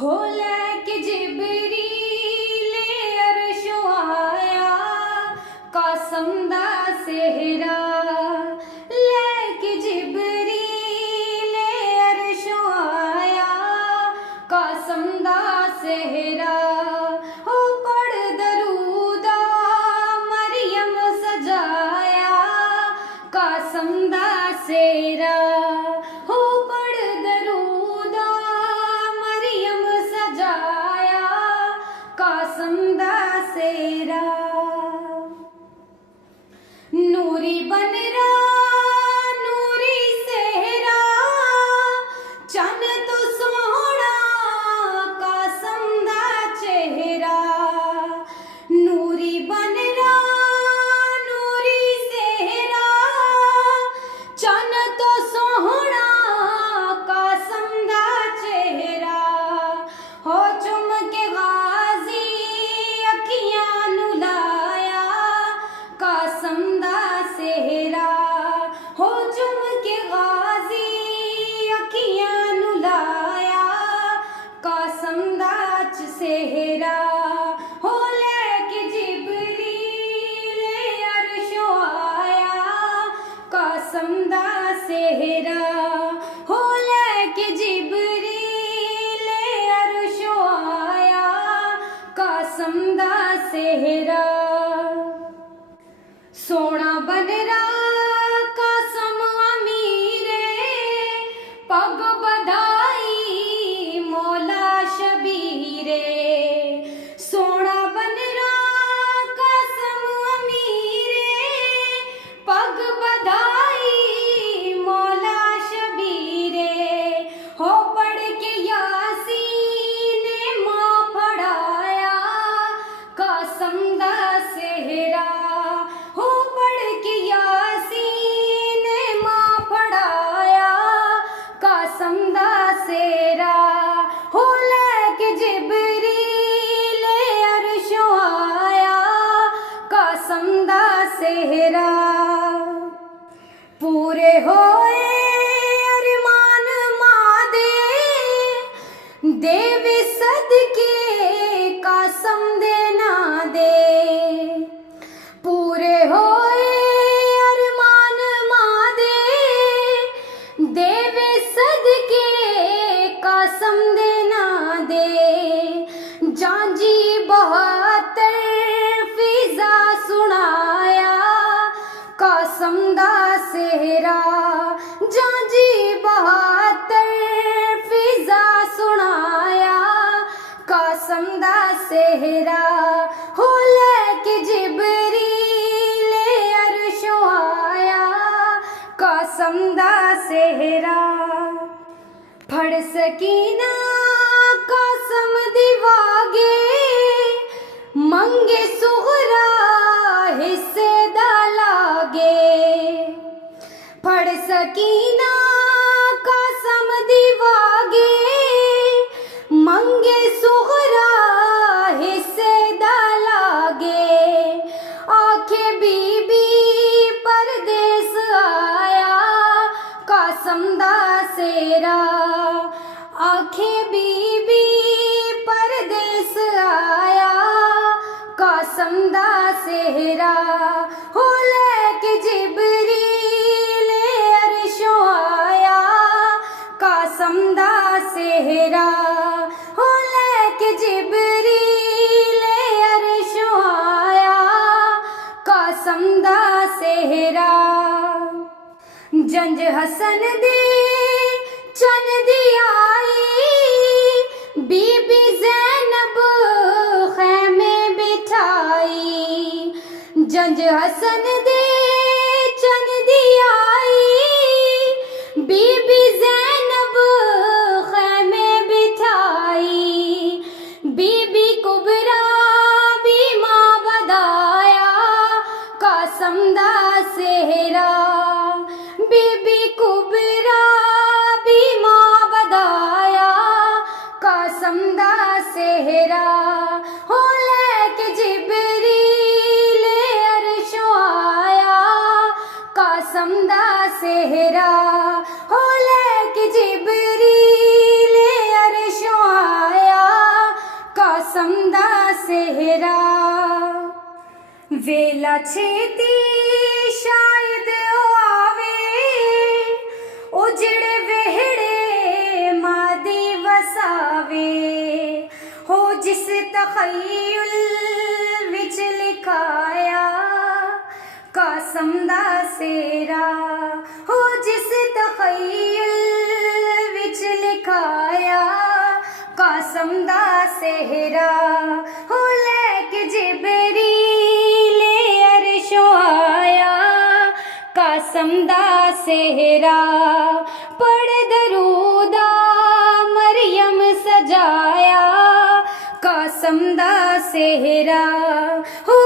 हो लैके जिबरील अर्शो आया कासम दा सेहरा लैके जिबरील अर्शो आया कासम दा सेहरा हो पढ़ दरूदा मरियम सजाया कासम दा सेहरा हो पढ़ दरूदा मरियम सजाया कासम दा सेहरा नूरी बनरा नूरी सेहरा चन तो सोहना कासम दा चेहरा नूरी बनरा नूरी सेहरा चन तो सोहना कासम दा चेहरा हो चुमके गाजी अखियां नु लाया कासम दा सेहरा हो चुमके गाजी अखियां नु लाया कासम दा सेहरा हो लैके जिबरील अर्शो आया कासम दा सेहरा हो लैके जिबरील अर्शो आया कासम दा सेहरा सोना बनरा कासम अमीरे पग बधाई मौला शबीरे सोना बनरा कासम अमीरे पग बधाई मौला शबीरे हो पढ़ के यासीन माँ पढ़ाया कासम दा सेहरा हो पढ़ के यासीन माँ पढ़ाया कासम दा सेहरा हो लैके जिबरील अर्शो आया कासम दा सेहरा पूरे होए अरमान माँ देवे सदके कासम देना दे पूरे होए अरमान माँ देवे सदके कासम देना दे जांजी बहत्तर फिजा सुनाया कासम दा सेहरा जांजी बहत्तर फिजा सुनाया कासम दा सेहरा हो लैके जिबरील अर्शो आया कासम दा सेहरा फड़ सकीना कासम दिवागे मंगे सुहरा हिस्से दा लागे फड़ सकीना कासम दिवागे मंगे सुहरा हिस्से दा लागे आखे बीबी परदेस आया कासम दा सेहरा आखे बीबी परदेस आया कासम दा सेहरा हो लैके जिबरील अर्शो आया कासम दा सेहरा हो लैके जिबरील अर्शो आया कासम दा सेहरा जंज हसन दे चन दी आई बीबी ज़ैनब खैमे बिठाई जंज हसन दे चन दी आई बीबी ज़ैनब खैमे बिठाई बीबी कुबरा भी माँ बदाया कासम दा सेहरा बीबी कुबरा भी माँ बदाया कासम दा सेहरा हो लैके जिबरील अर्शो आया कासम दा सेहरा हो लैके जिबरील अर्शो आया ਵੇਲਾ ਛੇਤੀ ਸ਼ਾਇਦ ਉਹ ਆਵੇ, ਉਹ ਜਿਹੜੇ ਵਿਹੜੇ ਮਾਂ ਦੀ ਵਸਾਵੇ, ਹੋ ਜਿਸ ਤਖਯੁਲ ਵਿੱਚ ਲਿਖਾਇਆ ਕਾਸਮ ਦਾ ਸੇਰਾ, ਹੋ ਜਿਸ ਤਖਯੁਲ ਵਿੱਚ ਲਿਖਾਇਆ ਕਾਸਮ ਦਾ ਸੇਹਰਾ, ਹੋ ਲੈ ਕੇ ਜਿਬਰੀਲ ਅਰਸ਼ੋਂ ਆਇਆ ਕਾਸਮ ਦਾ ਸੇਹਰਾ, ਪੜ੍ਹ ਦਰੂਦਾ ਮਰਿयम ਸਜਾਇਆ ਕਾਸਮ ਦਾ ਸੇਹਰਾ, ਹੋ